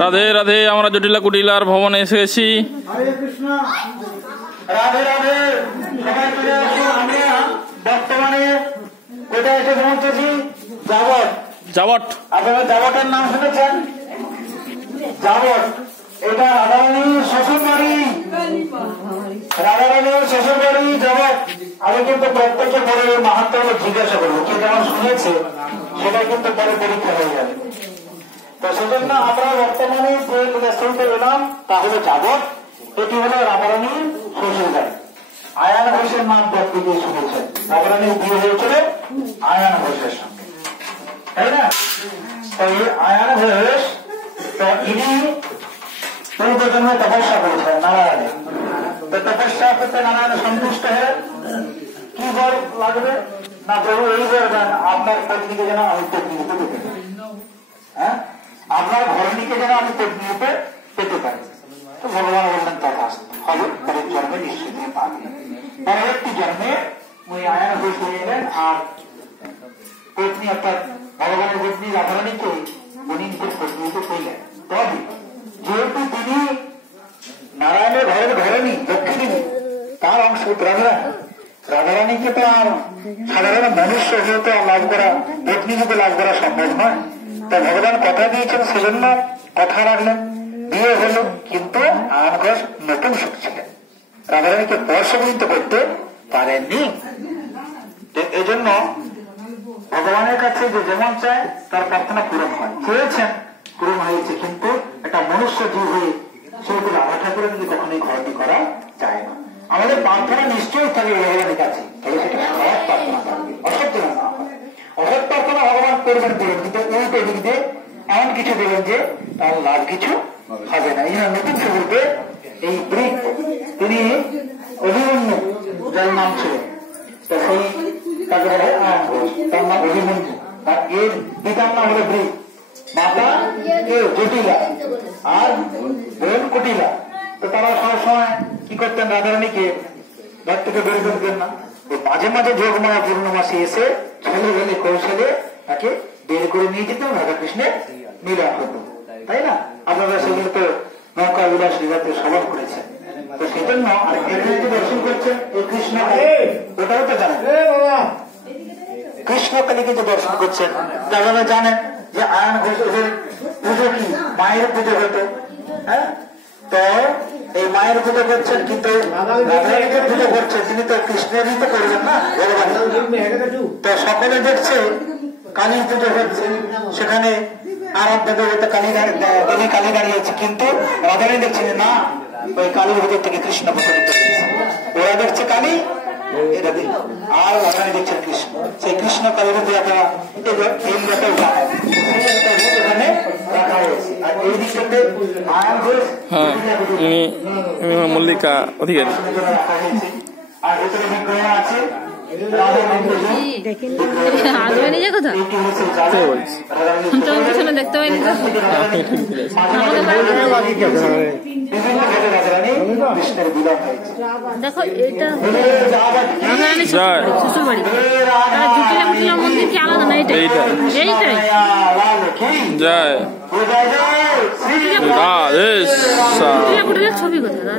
রাধে রাধে। আমরা জটিলা কুটিলার ভবনে এসে গেছি। রাধে রাধে। সবাই চলে আসুন। আমরা বর্তমানে কোথায় এসে পৌঁছেছি? যাবট। যাবট। আপনারা যাবটের নাম শুনেছেন? যাবট এটা রাধারানীর শ্বশুর বাড়ি। রাধারানীর শ্বশুর বাড়ি যাবট। আমি কিন্তু প্রত্যেককে পরে মাহাত্ম্য জিজ্ঞাসা করবো, কে যেমন শুনেছে সেটা কিন্তু পরে পরীক্ষা হয়ে যাবে। তো সেজন্য আমরা বর্তমানে যে রেস্টুরেন্টে এলাম তা হলো যাবট। এটি হলো রাধারানীর শ্বশুর বাড়ি। আয়ান ঘোষের নাম ব্যক্তি দিয়ে শুনেছেন। রাধারানীর বিয়ে হয়েছিল আয়ান ঘোষের সঙ্গে, তাই না? তো এই আয়ান ঘোষ তো ইনি পূর্বজন্মে তপস্যা করেছেন নারায়ণে। তো তপস্যা করতে নারায়ণ সন্তুষ্ট হয়ে কি বর লাগবে না, প্রভু এই বর দেন আপনার পত্নীকে যেন আমি পত্নীতে পেতে পারি। হ্যাঁ, আপনার ঘরণীকে যেন আমি পত্নীতে পেতে পারি। তো ভগবান বললেন তথাস্তু, হবে, পরের জন্মে নিশ্চিত পাবে। পরবর্তী জন্মে ওই আয়ান ঘোষ হয়ে এলেন আর পত্নী অর্থাৎ ভগবানের পত্নী রাধারানীকে উনি নিজের পত্নীতে পেলেন। তবে যেহেতু তিনি নারায়ণের ঘরের ঘরেনি দক্ষিণী, তার অংশ রাধারানীকে তো আর সাধারণ মনুষ্য হতে লাভ করা, পত্নী হতে লাভ করা সম্ভব নয়। তা ভগবান কথা দিয়েছেন, সেজন্য কথা রাখলেন, বিয়ে হল। কিন্তু আয়ান ঘোষ নতুন সুখ ছিলেন, রাধারানীকে স্পর্শ পর্যন্ত করতে পারেননি। এই জন্য ভগবানের কাছে যে যেমন চায় তার প্রার্থনা পূরণ হয়। চেয়েছেন, পূরণ হয়েছে, কিন্তু একটা মনুষ্য জীব হয়ে সেহেতু রাধা ঠাকুরের দিকে কখনোই ঘরটি করা যায় না। আমাদের প্রার্থনা নিশ্চয়ই থাকবে ভগবানের কাছে, তবে সেটা সৎ প্রার্থনা থাকবে, অসৎ যেন না হয়। অসৎ প্রার্থনা ভগবান করবেন করবেন, কিন্তু উল্টো দিক দিয়ে এমন কিছু দেবেন যে তার লাভ কিছু হবে না। এই জন্য নতুন শুরুতে এই বৃক তিনি অভিমন্যু যার নাম ছিল, তো সেই তাকে বলে আয়ান ঘোষ, তার নাম অভিমন্যু। আর এর পিতার নাম হলো বৃক, মাতা জটিলা আর বোন কুটিলা। তো তারা সবসময় কি করতেন, রাধারানীকে ঘর থেকে বের করতেন না। মাঝে মাঝে যোগমায়া পূর্ণমাসী এসে ছেলে হলে কৌশলে তাকে বের করে নিয়ে যেতেন, রাধাকৃষ্ণের মিলন হতো, তাই না? আপনারা সেগুলো তো নৌকা বিলাস লীলাতে সবল করেছেন। তো সেই জন্য আর এখানে যে দর্শন করছেন এই কৃষ্ণকালী, ওটাও তো জানেন, কৃষ্ণকালীকে যে দর্শন করছেন তারা জানেন যে আয়ান ঘোষের পুজো কি মায়ের পুজো হতো। হ্যাঁ, তো এই মায়ের পুজো করছেন, কিন্তু রাধারানীকে পুজো করছেন, তিনি তো কৃষ্ণেরই তো করবেন না, ভগবান। তো সকলে দেখছে কালীর পুজো হচ্ছে, সেখানে আরাধ্য দেবতা দেবী কালী দাঁড়িয়েছে, কিন্তু রাধারানী দেখছেন না, ওই কালীর ভিতর থেকে কৃষ্ণ প্রকটিত হয়েছে। ওরা দেখছে কালী, এটা দিন, আর রাধারানী দেখছেন কৃষ্ণ। সেই কৃষ্ণ কালীর মধ্যে আপনারা এখানে রাখা হয়েছে। আর এই দিকটাতে আয়ান ঘোষ মল্লিকা অধিকারী রাখা হয়েছে। আর ভেতরে বিগ্রহ আছে দেখতে পাইনি। দেখো এটা শ্বশুর বাড়ি, জটিলা কুটিলা মন্দির কি আলাদা না? এইটাই এইটাই জয় রাধে। জটিলা কুটিলার ছবি কোথায়?